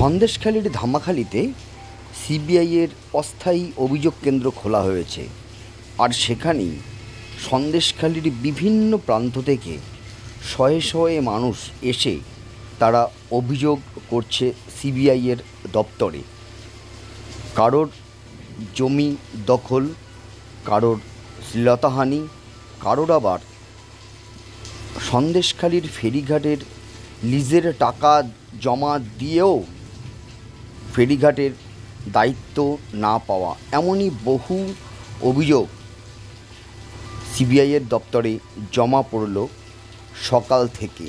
সন্দেশখালীর ধামাখালিতে সিবিআইয়ের অস্থায়ী অভিযোগ কেন্দ্র খোলা হয়েছে। আর সেখানেই সন্দেশখালীর বিভিন্ন প্রান্ত থেকে শয়ে শয়ে মানুষ এসে তারা অভিযোগ করছে সিবিআইয়ের দপ্তরে। কারোর জমি দখল, কারোর শ্লীলতাহানি, কারোর আবার সন্দেশখালীর ফেরিঘাটের লিজের টাকা জমা দিয়েও ফেরিঘাটের দায়িত্ব না পাওয়া, এমনই বহু অভিযোগ সিবিআইয়ের দপ্তরে জমা পড়ল সকাল থেকে।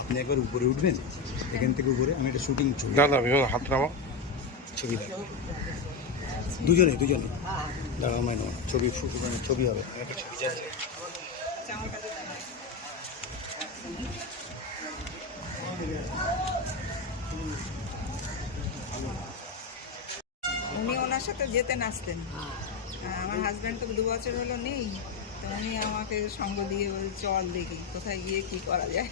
আপনি একবার উপরে উঠবেন, এখান থেকে উপরে আমি একটা শুটিং ছবি দাদা হাত নামাও, ছবি দুজনে দাদা আমার ছবি ছবি হবে। একটা ছবি চাইছে উনি ওনার সাথে যেতেন আসতেন। আমার হাজব্যান্ড তো 2 বছর হলো নেই, তো উনি আমাকে সঙ্গ দিয়ে চল দেখি কোথায় গিয়ে কি করা যায়।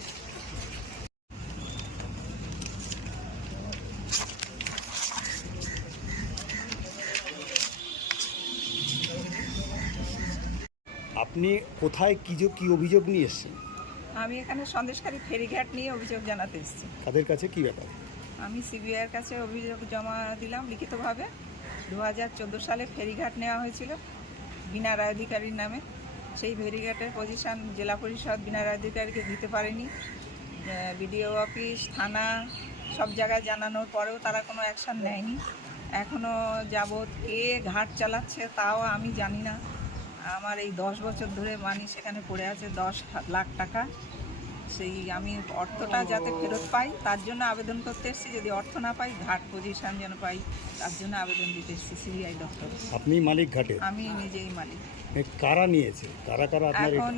আপনি কোথায় কি অভিযোগ নিয়ে এসেছেন? আমি এখানে সন্দেশখালী ফেরিঘাট নিয়ে অভিযোগ জানাতে এসেছি। তাদের কাছে কি ব্যাপার? আমি সিবিআইয়ের কাছে অভিযোগ জমা দিলাম লিখিতভাবে। 2014 সালে ফেরিঘাট নেওয়া হয়েছিল বিনা রায় অধিকারীর নামে। সেই ফেরিঘাটের পজিশন জেলা পরিষদ বিনা রায় অধিকারীকে দিতে পারেনি। বিডিও অফিস, থানা সব জায়গায় জানানোর পরেও তারা কোনো অ্যাকশান নেয়নি। এখনও যাবৎ কে ঘাট চালাচ্ছে তাও আমি জানি না। আমার এই 10 বছর ধরে মানি সেখানে পড়ে আছে 10 লাখ টাকা। সেই আমি অর্থটা যাতে ফেরত পাই তার জন্য আবেদন করতে এসেছি। যদি অর্থ না পাই, ঘাট পজিশন যেন পাই, তার জন্য আবেদন দিতে এসেছি সিবিআই দপ্তরে। আপনি মালিক ঘাটে? আমি নিজেই মালিক। কারা নিয়েছে? কারা আপনার এখন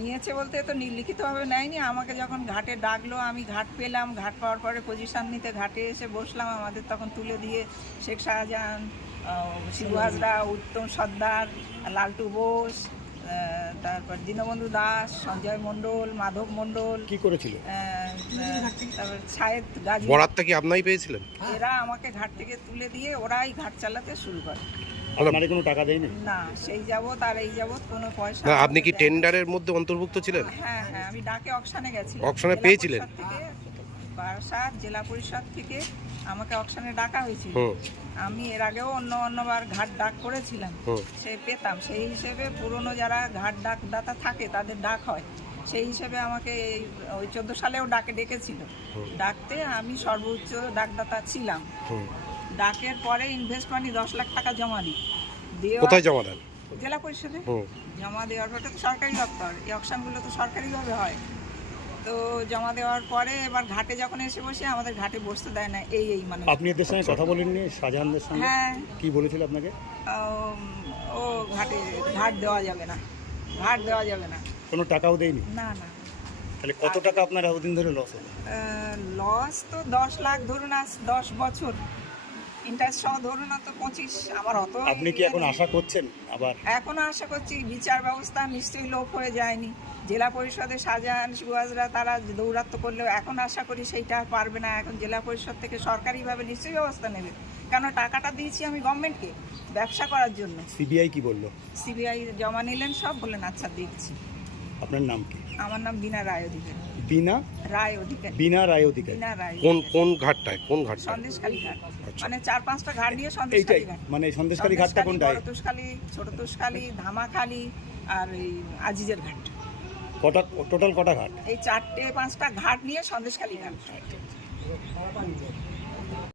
নিয়েছে বলতে তো লিখিতভাবে নেয়নি। আমাকে যখন ঘাটে ডাকলো আমি ঘাট পেলাম। ঘাট পাওয়ার পরে পজিশন নিতে ঘাটে এসে বসলাম। আমাদের তখন তুলে দিয়ে শেখ শাহজাহান, শিবু হাজরা, উত্তম সর্দার, লালটু বোস, তারপর দীনবন্ধু দাস, সঞ্জয় মণ্ডল, মাধব মণ্ডল কি করেছিল, তারপর ছায়েদ গাজী, বরাতটা কি আপনাই পেয়েছিলেন? এরা আমাকে ঘাট থেকে তুলে দিয়ে ওরাই ঘাট চালাতে শুরু করে। আপনারে কোনো টাকা দেয়নি? না, সেই যাবত আর এই যাবত কোনো পয়সা। না, আপনি কি টেন্ডারের মধ্যে অন্তর্ভুক্ত ছিলেন? হ্যাঁ, আমি ডাকে অকশানে গেছি। অকশানে পেয়েছিলেন? বারাসাত জেলা পরিষদ থেকে আমাকে অকশানে ডাকা হয়েছিল। আমি এর আগেও অন্যবার ঘাট ডাক করেছিলাম, সে পেতাম। সেই হিসেবে পুরনো যারা ঘাট ডাকদাতা থাকে তাদের ডাক হয়, সেই হিসেবে আমাকে ওই 14 সালেও ডেকেছিল। ডাকতে আমি সর্বোচ্চ ডাকদাতা ছিলাম। ডাকের পরে ইনভেস্ট মানি 10 লাখ টাকা জমা দিই। কোথায় জমা দেন? জেলা পরিষদে জমা দেওয়ার পরে তো সরকারি দপ্তর, এই অকশনগুলো তো সরকারিভাবে হয়। তো জমা দেওয়ার পরে এবার ঘাটে যখন এসে বসে আমাদের ঘাটে বসতে দেয় না। এই মানে আপনি এদের সঙ্গে কথা বলেননি? শাহজাহানদের সঙ্গে? হ্যাঁ। কি বলেছিল আপনাকে? ও ঘাট দেওয়া যাবে না, ঘাট দেওয়া যাবে না। কোনো টাকাও দেয়নি? না। তাহলে কত টাকা আপনার এতদিন ধরে লস হলো? লস তো 10 লাখ ধরুন, আজ 10 বছর ইন্টারেস্ট সহ ধরুন না, তো 25। আমার অত। আপনি কি এখন আশা করছেন আবার? এখনো আশা করছি বিচার ব্যবস্থা নিশ্চয়ই লোপ হয়ে যায়নি। জেলা পরিষদে শাহজাহান, শিবু হাজরা তারা দৌরাত্ম্য করলেও এখন আশা করি সেইটা আর পারবে না। এখন জেলা পরিষদ থেকে সরকারিভাবে নিশ্চয়ই ব্যবস্থা নেবে, কেন টাকাটা দিয়েছি আমি গভর্নমেন্টকে ব্যবসা করার জন্য। সিবিআই কি বললো? সিবিআই জমা নিলেন, সব বললেন আচ্ছা দেখছি। আপনার নাম কি? আমার নাম বিনা রায় অধিকারী। বিনা রায় অধিকারী। বিনা রায় অধিকারী। বিনা রায়। কোন ঘাটটায়? কোন ঘাটটায়? সন্দেশখালী ঘাট। আচ্ছা। মানে 4-5টা ঘাট নিয়ে সন্দেশখালী ঘাট। মানে সন্দেশখালী ঘাটটা কোনটায়? বড় তুষখালী, ছোট তুষখালী, ধামাখালী আর এই আজিজের ঘাট। টোটাল কটা ঘাট? এই 4-5টা ঘাট নিয়ে সন্দেশখালী ঘাট।